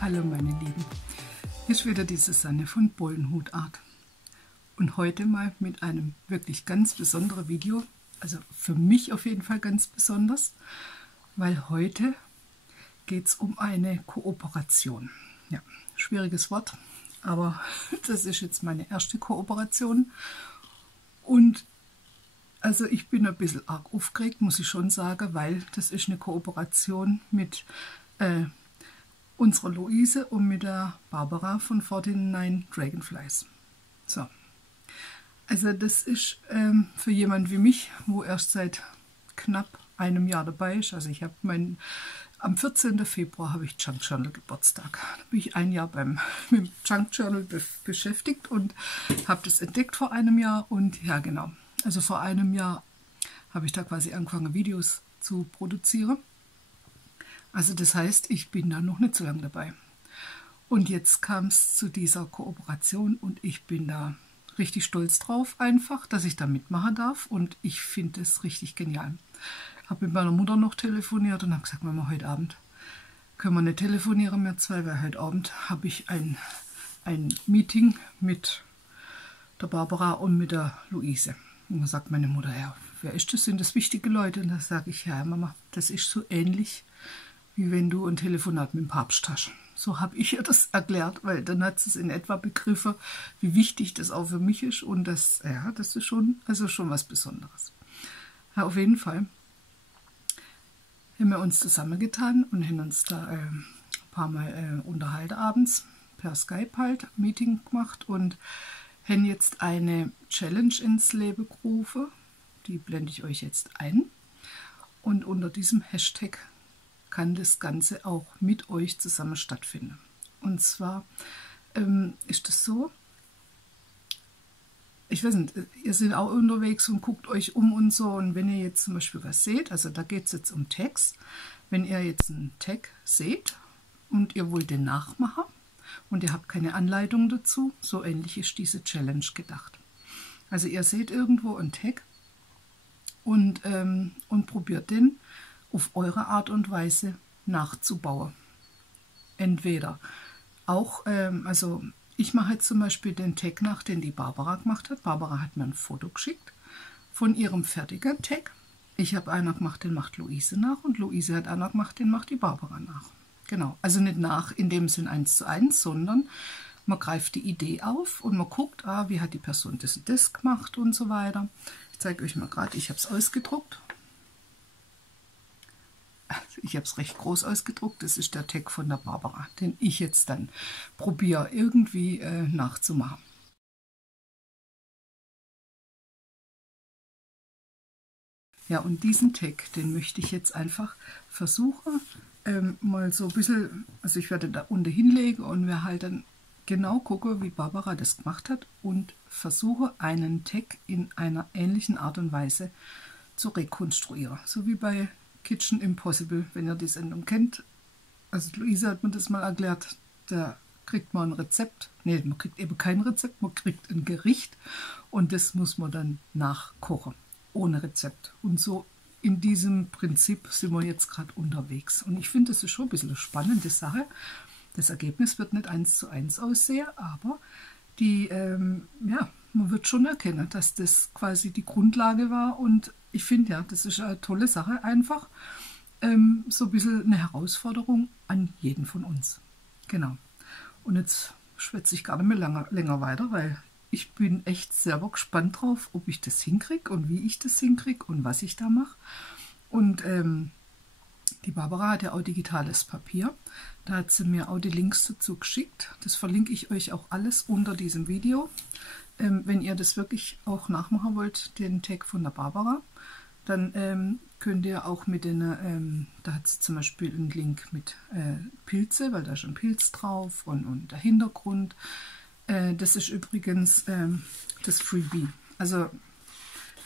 Hallo meine Lieben, hier ist wieder die Susanne von Bohlenhut Art und heute mal mit einem wirklich ganz besonderen Video, also für mich auf jeden Fall ganz besonders, weil heute geht es um eine Kooperation. Ja, schwieriges Wort, aber das ist jetzt meine erste Kooperation und also ich bin ein bisschen arg aufgeregt, muss ich schon sagen, weil das ist eine Kooperation mit unserer Luise und mit der Barbara von 49 Dragonflies. So. Also das ist für jemand wie mich, wo erst seit knapp einem Jahr dabei ist. Also ich habe am 14. Februar habe ich Junk Journal Geburtstag. Da bin ich ein Jahr mit dem Junk Journal beschäftigt und habe das entdeckt vor einem Jahr. Und ja genau, also vor einem Jahr habe ich da quasi angefangen Videos zu produzieren. Also das heißt, ich bin da noch nicht so lange dabei. Und jetzt kam es zu dieser Kooperation und ich bin da richtig stolz drauf einfach, dass ich da mitmachen darf und ich finde es richtig genial. Ich habe mit meiner Mutter noch telefoniert und habe gesagt, Mama, heute Abend können wir nicht telefonieren mehr, weil heute Abend habe ich ein Meeting mit der Barbara und mit der Luise. Und dann sagt meine Mutter, ja, wer ist das? Sind das wichtige Leute? Und da sage ich, ja Mama, das ist so ähnlich, wie wenn du ein Telefonat mit dem Papst hast. So habe ich ihr das erklärt, weil dann hat sie es in etwa begriffen, wie wichtig das auch für mich ist. Und das, ja, das ist schon was Besonderes. Ja, auf jeden Fall haben wir uns zusammengetan und haben uns da ein paar Mal unterhalten abends, per Skype halt, Meeting gemacht und haben jetzt eine Challenge ins Leben gerufen. Die blende ich euch jetzt ein. Und unter diesem Hashtag kann das Ganze auch mit euch zusammen stattfinden. Und zwar ist es so, ich weiß nicht, ihr seid auch unterwegs und guckt euch um und so, und wenn ihr jetzt zum Beispiel was seht, also da geht es jetzt um Tags, wenn ihr jetzt einen Tag seht und ihr wollt den nachmachen und ihr habt keine Anleitung dazu, so ähnlich ist diese Challenge gedacht. Also ihr seht irgendwo einen Tag und probiert den auf eure Art und Weise nachzubauen. Entweder auch, also ich mache jetzt zum Beispiel den Tag nach, den die Barbara gemacht hat. Barbara hat mir ein Foto geschickt von ihrem fertigen Tag. Ich habe einer gemacht, den macht Luise nach, und Luise hat einer gemacht, den macht die Barbara nach. Genau, also nicht nach in dem Sinn 1:1, sondern man greift die Idee auf und man guckt, wie hat die Person das und das gemacht und so weiter. Ich zeige euch mal gerade, ich habe es ausgedruckt. Ich habe es recht groß ausgedruckt. Das ist der Tag von der Barbara, den ich jetzt dann probiere irgendwie nachzumachen. Ja, und diesen Tag, den möchte ich jetzt einfach versuchen, mal so ein bisschen, also ich werde da unten hinlegen und wir halt dann genau gucken, wie Barbara das gemacht hat und versuche einen Tag in einer ähnlichen Art und Weise zu rekonstruieren. So wie bei Kitchen Impossible, wenn ihr die Sendung kennt. Also Luise hat mir das mal erklärt, da kriegt man ein Rezept. Nee, man kriegt eben kein Rezept, man kriegt ein Gericht und das muss man dann nachkochen, ohne Rezept. Und so in diesem Prinzip sind wir jetzt gerade unterwegs. Und ich finde, das ist schon ein bisschen eine spannende Sache. Das Ergebnis wird nicht 1:1 aussehen, aber ja, man wird schon erkennen, dass das quasi die Grundlage war, und ich finde ja, das ist eine tolle Sache einfach, so ein bisschen eine Herausforderung an jeden von uns. Genau. Und jetzt schwätze ich gar nicht mehr länger weiter, weil ich bin echt selber gespannt drauf, ob ich das hinkriege und wie ich das hinkriege und was ich da mache. Und die Barbara hat ja auch digitales Papier. Da hat sie mir auch die Links dazu geschickt. Das verlinke ich euch auch alles unter diesem Video. Wenn ihr das wirklich auch nachmachen wollt, den Tag von der Barbara, dann könnt ihr auch mit den, da hat sie zum Beispiel einen Link mit Pilze, weil da ist ein Pilz drauf und der Hintergrund. Das ist übrigens das Freebie. Also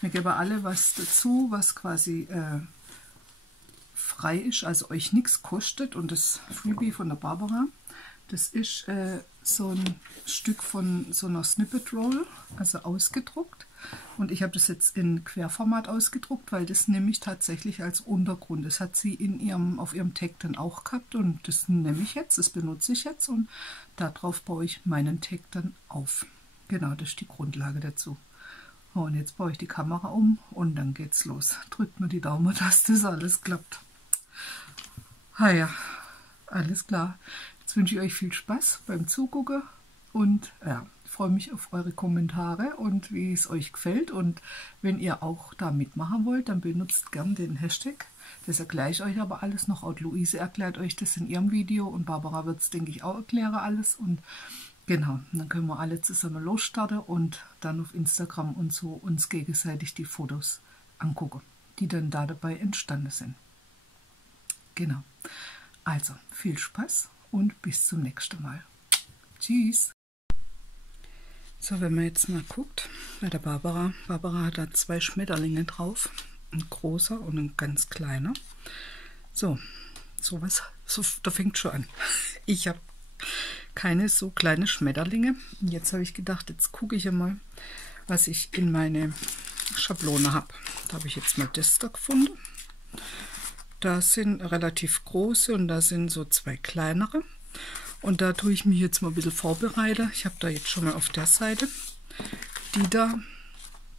wir geben alle was dazu, was quasi frei ist, also euch nichts kostet, und das Freebie von der Barbara, Das ist so ein Stück von so einer Snippet Roll, also ausgedruckt. Und ich habe das jetzt in Querformat ausgedruckt, weil das nehme ich tatsächlich als Untergrund. Das hat sie auf ihrem Tag dann auch gehabt und das nehme ich jetzt, das benutze ich jetzt und darauf baue ich meinen Tag dann auf. Genau, das ist die Grundlage dazu. Und jetzt baue ich die Kamera um und dann geht's los. Drückt mir die Daumen, dass das alles klappt. Ja, alles klar. Jetzt wünsche ich euch viel Spaß beim Zugucken und ja, freue mich auf eure Kommentare und wie es euch gefällt. Und wenn ihr auch da mitmachen wollt, dann benutzt gern den Hashtag. Das erkläre ich euch aber alles noch. Auch Luise erklärt euch das in ihrem Video und Barbara wird es, denke ich, auch erklären alles. Und genau, dann können wir alle zusammen losstarten und dann auf Instagram und so uns gegenseitig die Fotos angucken, die dann da dabei entstanden sind. Genau. Also, viel Spaß und bis zum nächsten Mal. Tschüss. So, wenn man jetzt mal guckt, bei der Barbara hat da 2 Schmetterlinge drauf. Ein großer und ein ganz kleiner. So, da fängt schon an. Ich habe keine so kleine Schmetterlinge. Jetzt habe ich gedacht, jetzt gucke ich mal, was ich in meine Schablone habe. Da habe ich jetzt mal das da gefunden. Da sind relativ große und da sind so 2 kleinere. Und da tue ich mich jetzt mal ein bisschen vorbereiten. Ich habe da jetzt schon mal auf der Seite die da,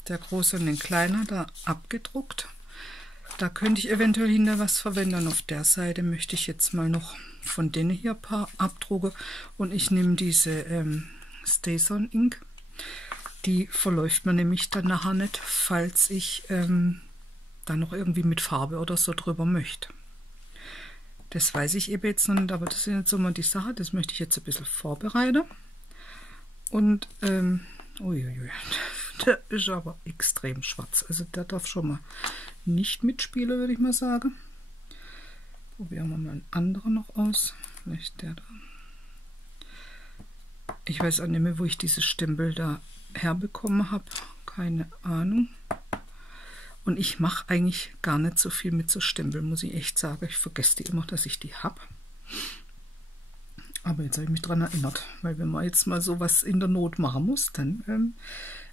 der große und den kleinen, da abgedruckt. Da könnte ich eventuell hinter was verwenden. Auf der Seite möchte ich jetzt mal noch von denen hier ein paar abdrucken. Und ich nehme diese StazOn Ink. Die verläuft mir nämlich dann nachher nicht, falls ich dann noch irgendwie mit Farbe oder so drüber möchte. Das weiß ich eben jetzt noch nicht, aber das ist jetzt so mal die Sache. Das möchte ich jetzt ein bisschen vorbereiten. Und, uiuiui, der ist aber extrem schwarz. Also der darf schon mal nicht mitspielen, würde ich mal sagen. Probieren wir mal einen anderen noch aus. Vielleicht der da. Ich weiß auch nicht mehr, wo ich diese Stempel da herbekommen habe. Keine Ahnung. Und ich mache eigentlich gar nicht so viel mit so Stempeln, muss ich echt sagen. Ich vergesse die immer, dass ich die habe. Aber jetzt habe ich mich daran erinnert. Weil wenn man jetzt mal sowas in der Not machen muss, dann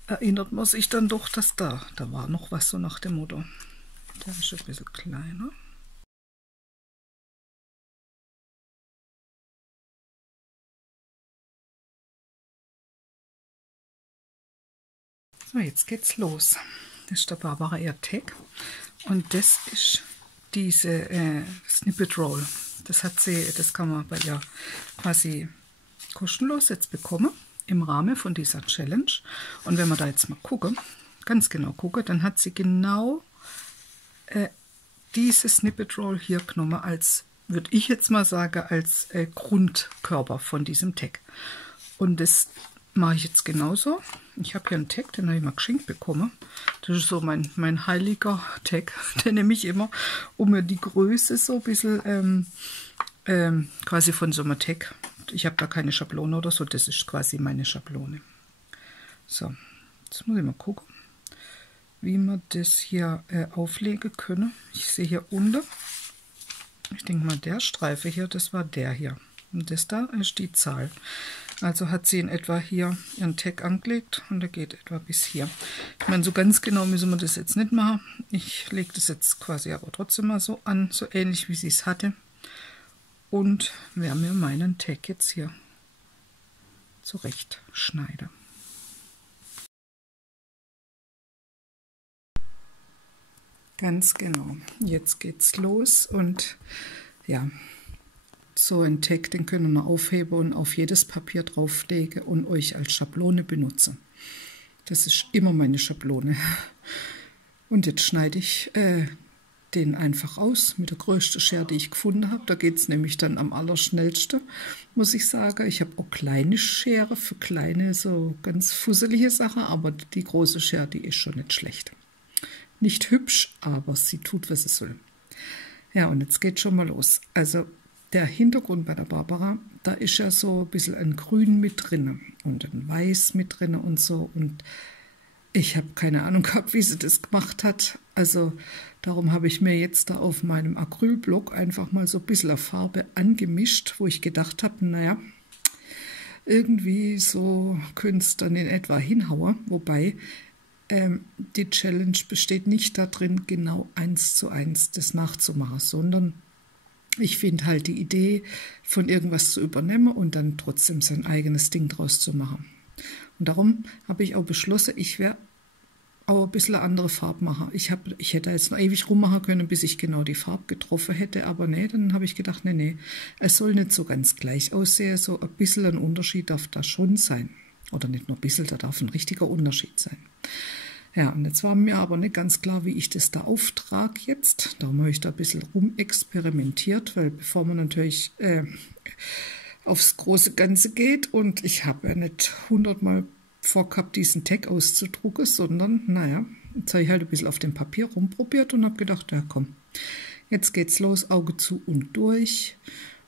erinnert man sich dann doch, dass da war noch was so nach dem Motto. Der ist ein bisschen kleiner. So, jetzt geht's los. Das ist der Barbara ihr Tag und das ist diese Snippet Roll. Das kann man bei ihr quasi kostenlos jetzt bekommen im Rahmen von dieser Challenge. Und wenn wir da jetzt mal gucken, ganz genau gucken, dann hat sie genau diese Snippet Roll hier genommen als, würde ich jetzt mal sagen, als Grundkörper von diesem Tag. Und das mache ich jetzt genauso. Ich habe hier einen Tag, den habe ich mal geschenkt bekommen. Das ist so mein heiliger Tag. Den nehme ich immer, um mir die Größe so ein bisschen quasi von so einem Tag. Ich habe da keine Schablone oder so, das ist quasi meine Schablone. So, jetzt muss ich mal gucken, wie wir das hier auflegen können. Ich sehe hier unten, ich denke mal der Streife hier, das war der hier. Und das da ist die Zahl. Also hat sie in etwa hier ihren Tag angelegt und der geht etwa bis hier. Ich meine, so ganz genau müssen wir das jetzt nicht machen. Ich lege das jetzt quasi aber trotzdem mal so an, so ähnlich wie sie es hatte. Und werde mir meinen Tag jetzt hier zurecht schneiden. Ganz genau. Jetzt geht's los und ja. So ein Tag, den können wir aufheben und auf jedes Papier drauflegen und euch als Schablone benutzen. Das ist immer meine Schablone. Und jetzt schneide ich den einfach aus mit der größten Schere, die ich gefunden habe. Da geht es nämlich dann am allerschnellsten, muss ich sagen. Ich habe auch kleine Schere für kleine, so ganz fusselige Sachen, aber die große Schere, die ist schon nicht schlecht. Nicht hübsch, aber sie tut, was sie soll. Ja, und jetzt geht schon mal los. Also der Hintergrund bei der Barbara, da ist ja so ein bisschen ein Grün mit drin und ein Weiß mit drin und so. Und ich habe keine Ahnung gehabt, wie sie das gemacht hat. Also darum habe ich mir jetzt da auf meinem Acrylblock einfach mal so ein bisschen Farbe angemischt, wo ich gedacht habe, naja, irgendwie so könnte es dann in etwa hinhauen. Wobei die Challenge besteht nicht darin, genau 1:1 das nachzumachen, sondern ich finde halt die Idee, von irgendwas zu übernehmen und dann trotzdem sein eigenes Ding draus zu machen. Und darum habe ich auch beschlossen, ich werde auch ein bisschen eine andere Farbe machen. Ich hätte jetzt noch ewig rummachen können, bis ich genau die Farbe getroffen hätte, aber nee, dann habe ich gedacht, nee, es soll nicht so ganz gleich aussehen, so ein bisschen ein Unterschied darf da schon sein. Oder nicht nur ein bisschen, da darf ein richtiger Unterschied sein. Ja, und jetzt war mir aber nicht ganz klar, wie ich das da auftrage jetzt. Darum habe ich da ein bisschen rumexperimentiert, weil bevor man natürlich aufs große Ganze geht und ich habe ja nicht 100-mal vorgehabt, diesen Tag auszudrucken, sondern, naja, jetzt habe ich halt ein bisschen auf dem Papier rumprobiert und habe gedacht, ja komm, jetzt geht's los, Auge zu und durch.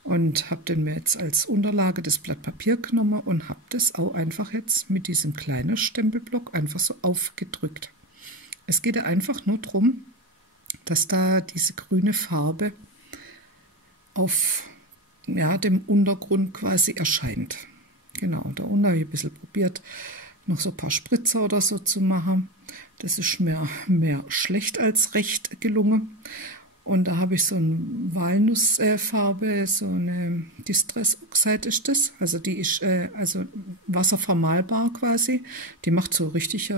Und habe den mir jetzt als Unterlage das Blatt Papier genommen und habe das auch einfach jetzt mit diesem kleinen Stempelblock einfach so aufgedrückt. Es geht ja einfach nur darum, dass da diese grüne Farbe auf dem Untergrund quasi erscheint. Genau, da unten habe ich ein bisschen probiert, noch so ein paar Spritzer oder so zu machen. Das ist mir mehr schlecht als recht gelungen. Und da habe ich so eine Walnussfarbe, so eine Distress Oxide ist das. Also die ist also wasservermalbar quasi. Die macht so richtig,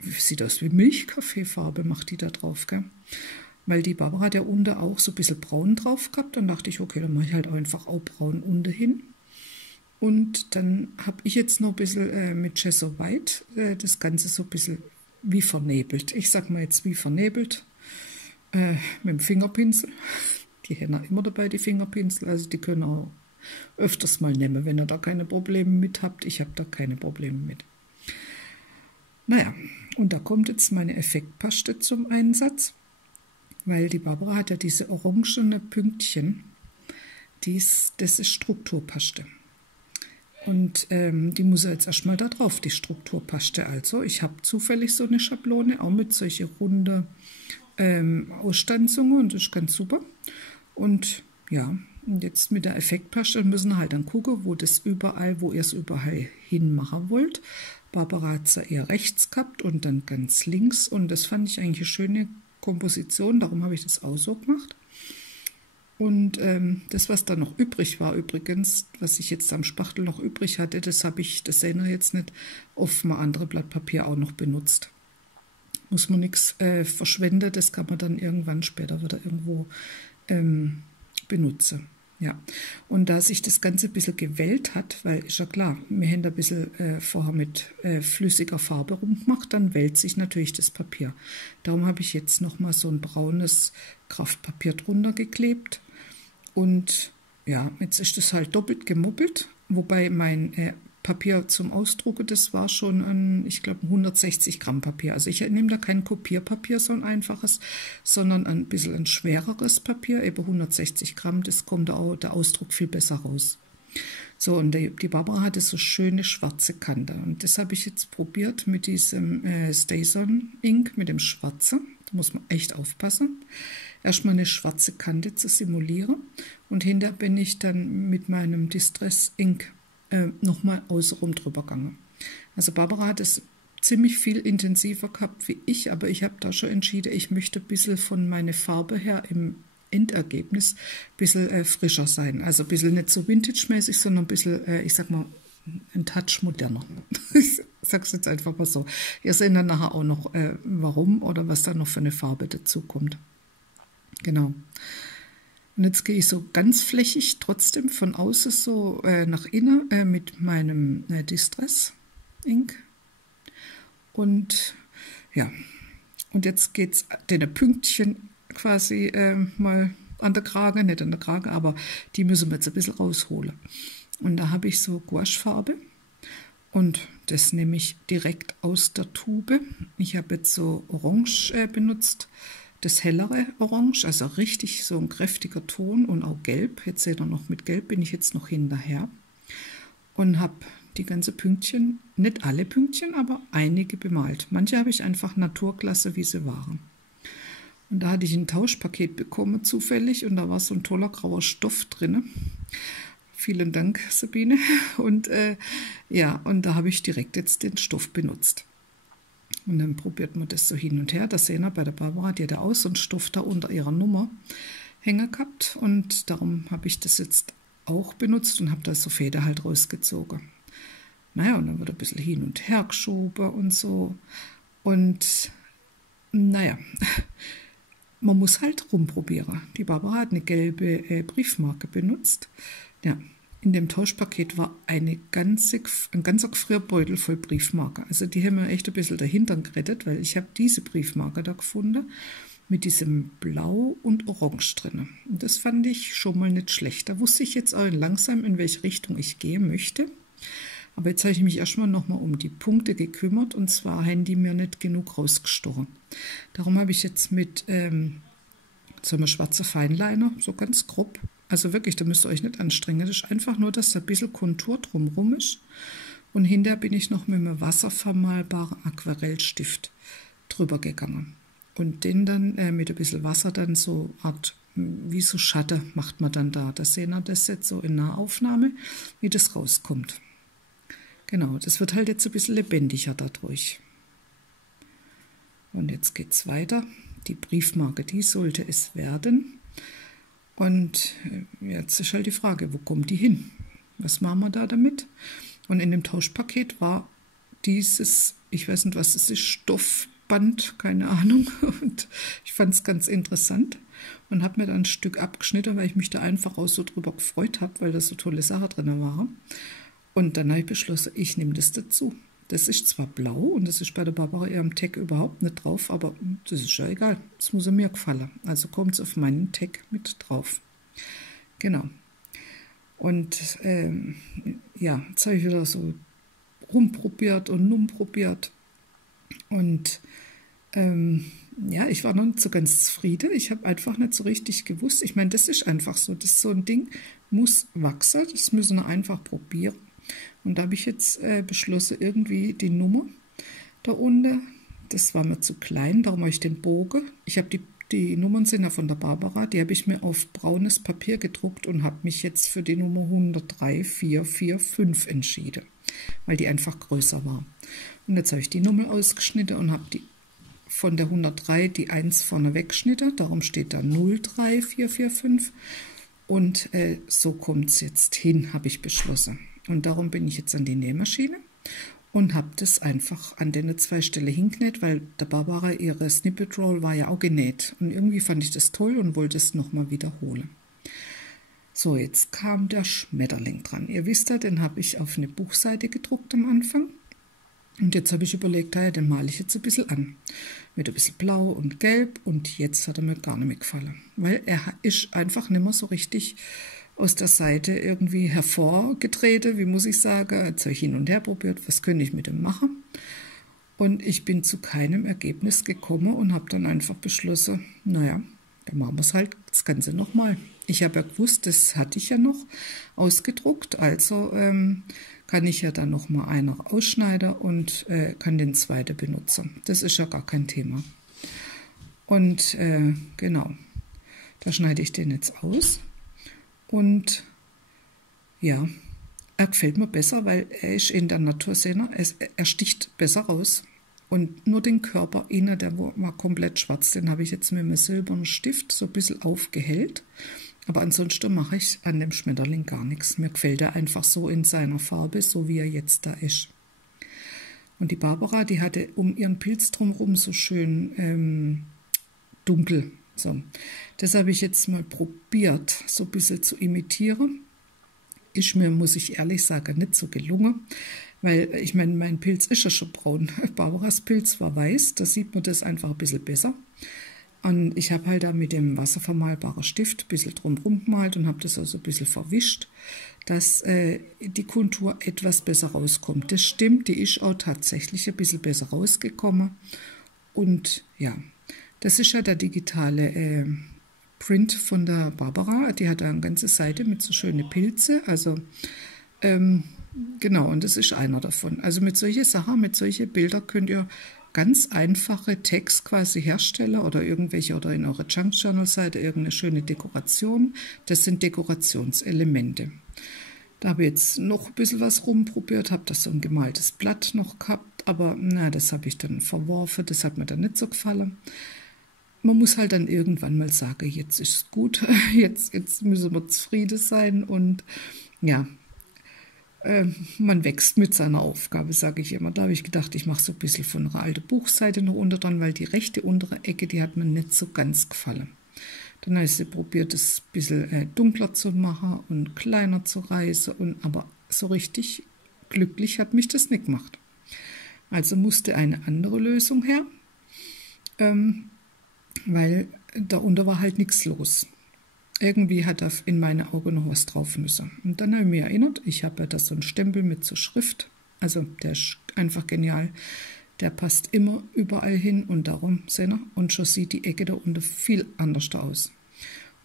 sieht aus wie Milchkaffeefarbe, macht die da drauf, gell? Weil die Barbara hat ja unten auch so ein bisschen braun drauf gehabt. Dann dachte ich, okay, dann mache ich halt einfach auch braun unten hin. Und dann habe ich jetzt noch ein bisschen mit Gesso White das Ganze so ein bisschen wie vernebelt. Ich sag mal jetzt wie vernebelt. Mit dem Fingerpinsel. Die haben immer dabei, die Fingerpinsel. Also die können auch öfters mal nehmen, wenn ihr da keine Probleme mit habt. Ich habe da keine Probleme mit. Naja, und da kommt jetzt meine Effektpaste zum Einsatz. Weil die Barbara hat ja diese orangene Pünktchen. Das ist Strukturpaste. Und die muss jetzt erstmal da drauf, die Strukturpaste. Also ich habe zufällig so eine Schablone, auch mit solche runde Ausstanzungen und das ist ganz super. Und ja, jetzt mit der Effektpaste müssen wir halt dann gucken, wo ihr es überall hinmachen wollt. Barbara hat es ja eher rechts gehabt und dann ganz links und das fand ich eigentlich eine schöne Komposition, darum habe ich das auch so gemacht. Und das, was da noch übrig war übrigens, was ich jetzt am Spachtel noch übrig hatte, das seht ihr jetzt nicht, auf ein anderes Blatt Papier auch noch benutzt. Muss man nichts verschwenden, das kann man dann irgendwann später wieder irgendwo benutzen. Ja. Und da sich das Ganze ein bisschen gewellt hat, weil ist ja klar, wir haben da ein bisschen vorher mit flüssiger Farbe rumgemacht, dann wellt sich natürlich das Papier. Darum habe ich jetzt nochmal so ein braunes Kraftpapier drunter geklebt. Und ja, jetzt ist das halt doppelt gemoppelt, wobei mein Papier zum Ausdrucken, das war schon ich glaube, 160 Gramm Papier. Also ich nehme da kein Kopierpapier, so ein einfaches, sondern ein bisschen ein schwereres Papier, eben 160 Gramm, das kommt auch der Ausdruck viel besser raus. So, und die Barbara hatte so schöne schwarze Kante. Und das habe ich jetzt probiert mit diesem StazOn Ink, mit dem Schwarze. Da muss man echt aufpassen. Erstmal eine schwarze Kante zu simulieren. Und hinterher bin ich dann mit meinem Distress Ink nochmal außenrum drüber gegangen. Also Barbara hat es ziemlich viel intensiver gehabt wie ich, aber ich habe da schon entschieden, ich möchte ein bisschen von meiner Farbe her im Endergebnis ein bisschen frischer sein. Also ein bisschen nicht so vintage-mäßig, sondern ein bisschen, ich sag mal, ein Touch moderner. Ich sag's jetzt einfach mal so. Ihr seht dann nachher auch noch, warum oder was da noch für eine Farbe dazu kommt. Genau. Und jetzt gehe ich so ganz flächig trotzdem von außen so nach innen mit meinem Distress Ink. Und ja, und jetzt geht es den Pünktchen quasi mal an der Kragen, nicht an der Kragen, aber die müssen wir jetzt ein bisschen rausholen. Und da habe ich so Gouachefarbe und das nehme ich direkt aus der Tube. Ich habe jetzt so Orange benutzt. Das hellere Orange, also richtig so ein kräftiger Ton und auch Gelb. Jetzt seht ihr noch, mit Gelb bin ich jetzt noch hinterher. Und habe die ganze Pünktchen, nicht alle Pünktchen, aber einige bemalt. Manche habe ich einfach Naturklasse, wie sie waren. Und da hatte ich ein Tauschpaket bekommen, zufällig, und da war so ein toller grauer Stoff drin. vielen Dank, Sabine. Und ja, und da habe ich direkt jetzt den Stoff benutzt. Und dann probiert man das so hin und her. Da sehen wir bei der Barbara, die hat ja auch so einen Stoff da unter ihrer Nummer hängen gehabt. Und darum habe ich das jetzt auch benutzt und habe da so Feder halt rausgezogen. Naja, und dann wird ein bisschen hin und her geschoben und so. Und naja, man muss halt rumprobieren. Die Barbara hat eine gelbe Briefmarke benutzt. Ja, in dem Tauschpaket war ein ganzer Gefrierbeutel voll Briefmarke. Also die haben mir echt ein bisschen dahinter gerettet, weil ich habe diese Briefmarke da gefunden mit diesem Blau und Orange drin. Und das fand ich schon mal nicht schlecht. Da wusste ich jetzt auch langsam, in welche Richtung ich gehen möchte. Aber jetzt habe ich mich erstmal nochmal um die Punkte gekümmert und zwar haben die mir nicht genug rausgestochen. Darum habe ich jetzt mit so einem schwarzen Feinliner, so ganz grob, also wirklich, da müsst ihr euch nicht anstrengen, das ist einfach nur, dass da ein bisschen Kontur drumherum ist. Und hinterher bin ich noch mit einem wasservermalbaren Aquarellstift drüber gegangen. Und den dann mit ein bisschen Wasser dann so Art, wie so Schatten macht man dann da. Da sehen wir das jetzt so in Nahaufnahme, wie das rauskommt. Genau, das wird halt jetzt ein bisschen lebendiger dadurch. Und jetzt geht es weiter. Die Briefmarke, die sollte es werden. Und jetzt ist halt die Frage, wo kommt die hin? Was machen wir da damit? Und in dem Tauschpaket war dieses, ich weiß nicht, was es ist, Stoffband, keine Ahnung. Und ich fand es ganz interessant und habe mir dann ein Stück abgeschnitten, weil ich mich da einfach auch so drüber gefreut habe, weil da so tolle Sachen drin waren. Und dann habe ich beschlossen, ich nehme das dazu. Das ist zwar blau und das ist bei der Barbara ihrem Tag überhaupt nicht drauf, aber das ist ja egal. Das muss mir gefallen. Also kommt es auf meinen Tag mit drauf. Genau. Und ja, jetzt habe ich wieder so rumprobiert und numprobiert. Und ja, ich war noch nicht so ganz zufrieden. Ich habe einfach nicht so richtig gewusst. Ich meine, das ist einfach so. Das ist so ein Ding, muss wachsen. Das müssen wir einfach probieren. Und da habe ich jetzt beschlossen, irgendwie die Nummer da unten, das war mir zu klein, darum habe ich den Bogen. Ich habe die Nummern sind ja von der Barbara, die habe ich mir auf braunes Papier gedruckt und habe mich jetzt für die Nummer 103445 entschieden, weil die einfach größer war. Und jetzt habe ich die Nummer ausgeschnitten und habe die von der 103 die 1 vorne weggeschnitten, darum steht da 03445 und so kommt es jetzt hin, habe ich beschlossen. Und darum bin ich jetzt an die Nähmaschine und habe das einfach an den 2 Stellen hingenäht, weil der Barbara ihre Snippet Roll war ja auch genäht. Und irgendwie fand ich das toll und wollte es nochmal wiederholen. So, jetzt kam der Schmetterling dran. Ihr wisst ja, den habe ich auf eine Buchseite gedruckt am Anfang. Und jetzt habe ich überlegt, ja, den male ich jetzt ein bisschen an. Mit ein bisschen Blau und Gelb. Und jetzt hat er mir gar nicht mehr gefallen. Weil er ist einfach nicht mehr so richtig aus der Seite irgendwie hervorgetreten, wie muss ich sagen. Jetzt habe ich hin und her probiert, was könnte ich mit dem machen. Und ich bin zu keinem Ergebnis gekommen und habe dann einfach beschlossen, naja, dann machen wir es halt das Ganze nochmal. Ich habe ja gewusst, das hatte ich ja noch ausgedruckt, also kann ich ja dann nochmal einer ausschneiden und kann den zweiten benutzen. Das ist ja gar kein Thema. Und genau, da schneide ich den jetzt aus. Und ja, er gefällt mir besser, weil er ist in der Natur sehr, er sticht besser raus. Und nur den Körper innen, der war komplett schwarz, den habe ich jetzt mit einem silbernen Stift so ein bisschen aufgehellt. Aber ansonsten mache ich an dem Schmetterling gar nichts. Mir gefällt er einfach so in seiner Farbe, so wie er jetzt da ist. Und die Barbara, die hatte um ihren Pilz drumherum so schön dunkel. So, das habe ich jetzt mal probiert, so ein bisschen zu imitieren. Ist mir, muss ich ehrlich sagen, nicht so gelungen, weil ich meine, mein Pilz ist ja schon braun. Barbaras Pilz war weiß, da sieht man das einfach ein bisschen besser. Und ich habe halt da mit dem wasservermalbaren Stift ein bisschen drumherum gemalt und habe das also ein bisschen verwischt, dass die Kontur etwas besser rauskommt. Das stimmt, die ist auch tatsächlich ein bisschen besser rausgekommen. Und ja, das ist ja der digitale Print von der Barbara. Die hat eine ganze Seite mit so schönen Pilze. Also genau, und das ist einer davon. Also mit solchen Sachen, mit solchen Bildern könnt ihr ganz einfache Tags quasi herstellen oder irgendwelche oder in eure Junk Journal Seite irgendeine schöne Dekoration. Das sind Dekorationselemente. Da habe ich jetzt noch ein bisschen was rumprobiert, habe das so ein gemaltes Blatt noch gehabt, aber na, das habe ich dann verworfen, das hat mir dann nicht so gefallen. Man muss halt dann irgendwann mal sagen, jetzt ist es gut, jetzt müssen wir zufrieden sein und ja, man wächst mit seiner Aufgabe, sage ich immer. Da habe ich gedacht, ich mache so ein bisschen von einer alten Buchseite noch unter dran, weil die rechte untere Ecke, die hat mir nicht so ganz gefallen. Dann habe ich probiert, es ein bisschen dunkler zu machen und kleiner zu reißen, aber so richtig glücklich hat mich das nicht gemacht. Also musste eine andere Lösung her, weil darunter war halt nichts los. Irgendwie hat da in meine Augen noch was drauf müssen. Und dann habe ich mich erinnert, ich habe ja da so einen Stempel mit so Schrift, also der ist einfach genial. Der passt immer überall hin und darum, seht ihr, und schon sieht die Ecke da unten viel anders aus.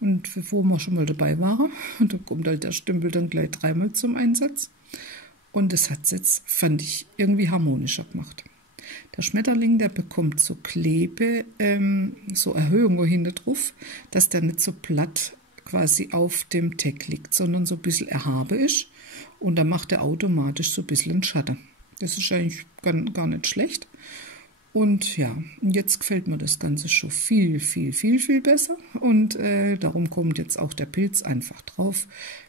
Und wo wir schon mal dabei waren, und da kommt halt der Stempel dann gleich 3-mal zum Einsatz. Und das hat es jetzt, fand ich, irgendwie harmonischer gemacht. Der Schmetterling, der bekommt so Klebe, so Erhöhungen hinter drauf, dass der nicht so platt quasi auf dem Teig liegt, sondern so ein bisschen erhaben ist. Und da macht er automatisch so ein bisschen einen Schatten. Das ist eigentlich gar nicht schlecht. Und ja, jetzt gefällt mir das Ganze schon viel besser. Und darum kommt jetzt auch der Pilz einfach drauf.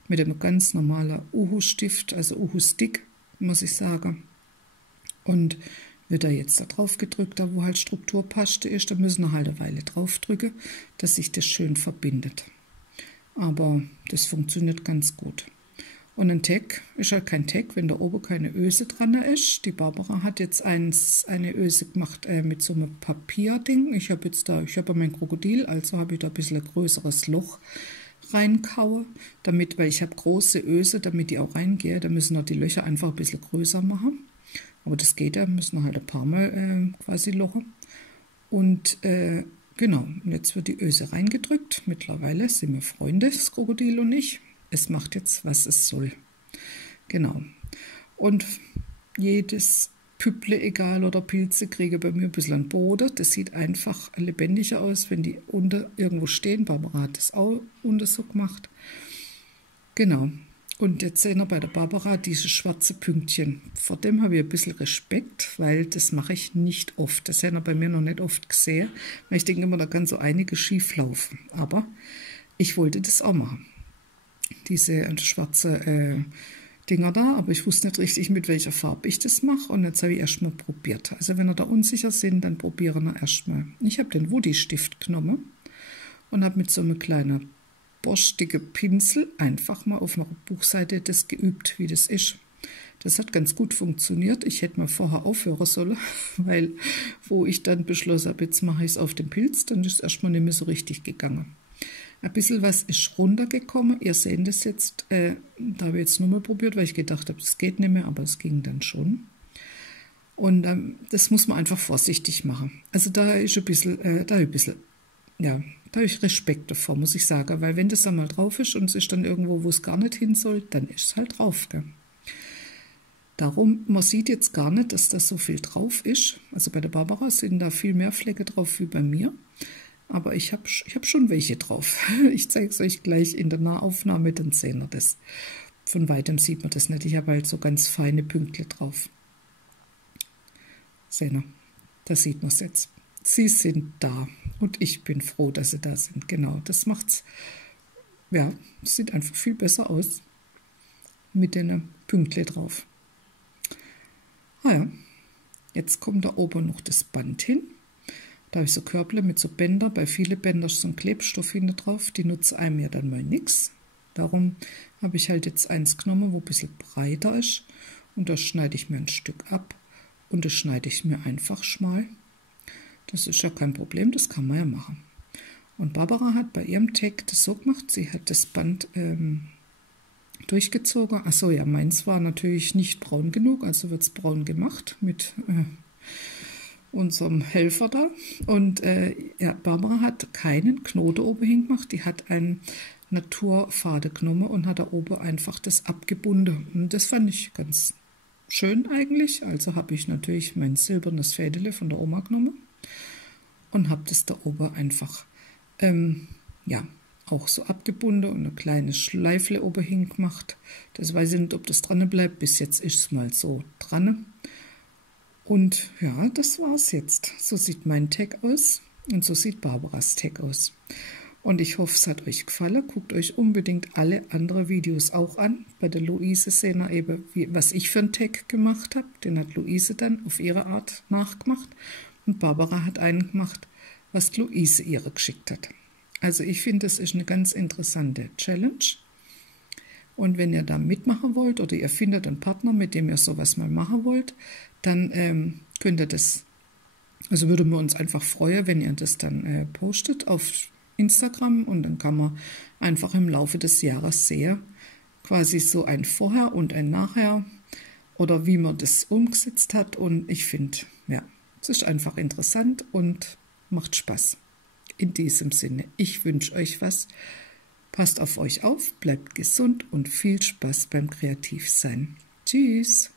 Mit einem ganz normalen Uhu-Stift, also Uhu-Stick, muss ich sagen. Und wird da jetzt da drauf gedrückt, da wo halt Strukturpaste ist, da müssen wir halt eine Weile drauf drücken, dass sich das schön verbindet. Aber das funktioniert ganz gut. Und ein Tag ist halt kein Tag, wenn da oben keine Öse dran ist. Die Barbara hat jetzt eine Öse gemacht mit so einem Papierding. Ich habe mein Krokodil, also habe ich da ein bisschen ein größeres Loch reinkaue, weil ich habe große Öse, damit die auch reingehe. Da müssen wir die Löcher einfach ein bisschen größer machen. Aber das geht ja, müssen wir halt ein paar Mal quasi lochen. Und genau, und jetzt wird die Öse reingedrückt. Mittlerweile sind wir Freunde, das Krokodil und ich. Es macht jetzt, was es soll. Genau. Und jedes Püpple, egal oder Pilze, kriege bei mir ein bisschen an Boden. Das sieht einfach lebendiger aus, wenn die unten irgendwo stehen. Barbara hat das auch unten so gemacht. Genau. Und jetzt sehen wir bei der Barbara diese schwarze Pünktchen. Vor dem habe ich ein bisschen Respekt, weil das mache ich nicht oft. Das haben wir bei mir noch nicht oft gesehen, weil ich denke immer, da kann so einige schief laufen. Aber ich wollte das auch machen. Diese schwarze Dinger da, aber ich wusste nicht richtig, mit welcher Farbe ich das mache. Und jetzt habe ich erstmal probiert. Also wenn ihr da unsicher sind, dann probieren wir erstmal. Ich habe den Woody-Stift genommen und habe mit so einem kleinen borstigen Pinsel einfach mal auf einer Buchseite das geübt, wie das ist. Das hat ganz gut funktioniert. Ich hätte mal vorher aufhören sollen, weil wo ich dann beschlossen habe, jetzt mache ich es auf dem Pilz, dann ist es erstmal nicht mehr so richtig gegangen. Ein bisschen was ist runtergekommen. Ihr seht das jetzt, da habe ich jetzt nur mal probiert, weil ich gedacht habe, das geht nicht mehr, aber es ging dann schon. Und das muss man einfach vorsichtig machen. Also da habe ich Respekt davor, muss ich sagen, weil wenn das einmal drauf ist und es ist dann irgendwo, wo es gar nicht hin soll, dann ist es halt drauf. Gell? Darum, man sieht jetzt gar nicht, dass da so viel drauf ist. Also bei der Barbara sind da viel mehr Flecke drauf wie bei mir. Aber ich hab schon welche drauf. Ich zeige es euch gleich in der Nahaufnahme, dann sehen wir das. Von weitem sieht man das nicht. Ich habe halt so ganz feine Pünktchen drauf. Sehen wir, da sieht man es jetzt. Sie sind da und ich bin froh, dass sie da sind. Genau, das macht's. Ja, es sieht einfach viel besser aus mit den Pünktchen drauf. Ah ja, jetzt kommt da oben noch das Band hin. Da habe ich so Körble mit so Bändern. Bei vielen Bändern ist so ein Klebstoff hinten drauf. Die nutzen einem ja dann mal nichts. Darum habe ich halt jetzt eins genommen, wo ein bisschen breiter ist. Und da schneide ich mir ein Stück ab. Und das schneide ich mir einfach schmal. Das ist ja kein Problem, das kann man ja machen. Und Barbara hat bei ihrem Tag das so gemacht. Sie hat das Band durchgezogen. Achso, ja, meins war natürlich nicht braun genug. Also wird es braun gemacht mit unserem Helfer da. Und ja, Barbara hat keinen Knoten oben hingemacht, die hat einen Naturfaden genommen und hat da oben einfach das abgebunden. Und das fand ich ganz schön eigentlich. Also habe ich natürlich mein silbernes Fädele von der Oma genommen und habe das da oben einfach ja, auch so abgebunden und ein kleines Schleifle oben hin gemacht. Das weiß ich nicht, ob das dran bleibt. Bis jetzt ist es mal so dran. Und ja, das war's jetzt. So sieht mein Tag aus und so sieht Barbaras Tag aus. Und ich hoffe, es hat euch gefallen. Guckt euch unbedingt alle anderen Videos auch an. Bei der Luise sehen wir eben, was ich für einen Tag gemacht habe. Den hat Luise dann auf ihre Art nachgemacht. Und Barbara hat einen gemacht, was Luise ihre geschickt hat. Also ich finde, das ist eine ganz interessante Challenge. Und wenn ihr da mitmachen wollt oder ihr findet einen Partner, mit dem ihr sowas mal machen wollt, dann könnt ihr das, also würden wir uns einfach freuen, wenn ihr das dann postet auf Instagram, und dann kann man einfach im Laufe des Jahres sehen, quasi so ein Vorher und ein Nachher oder wie man das umgesetzt hat. Und ich finde, ja, es ist einfach interessant und macht Spaß. In diesem Sinne, ich wünsche euch was. Passt auf euch auf, bleibt gesund und viel Spaß beim Kreativsein. Tschüss!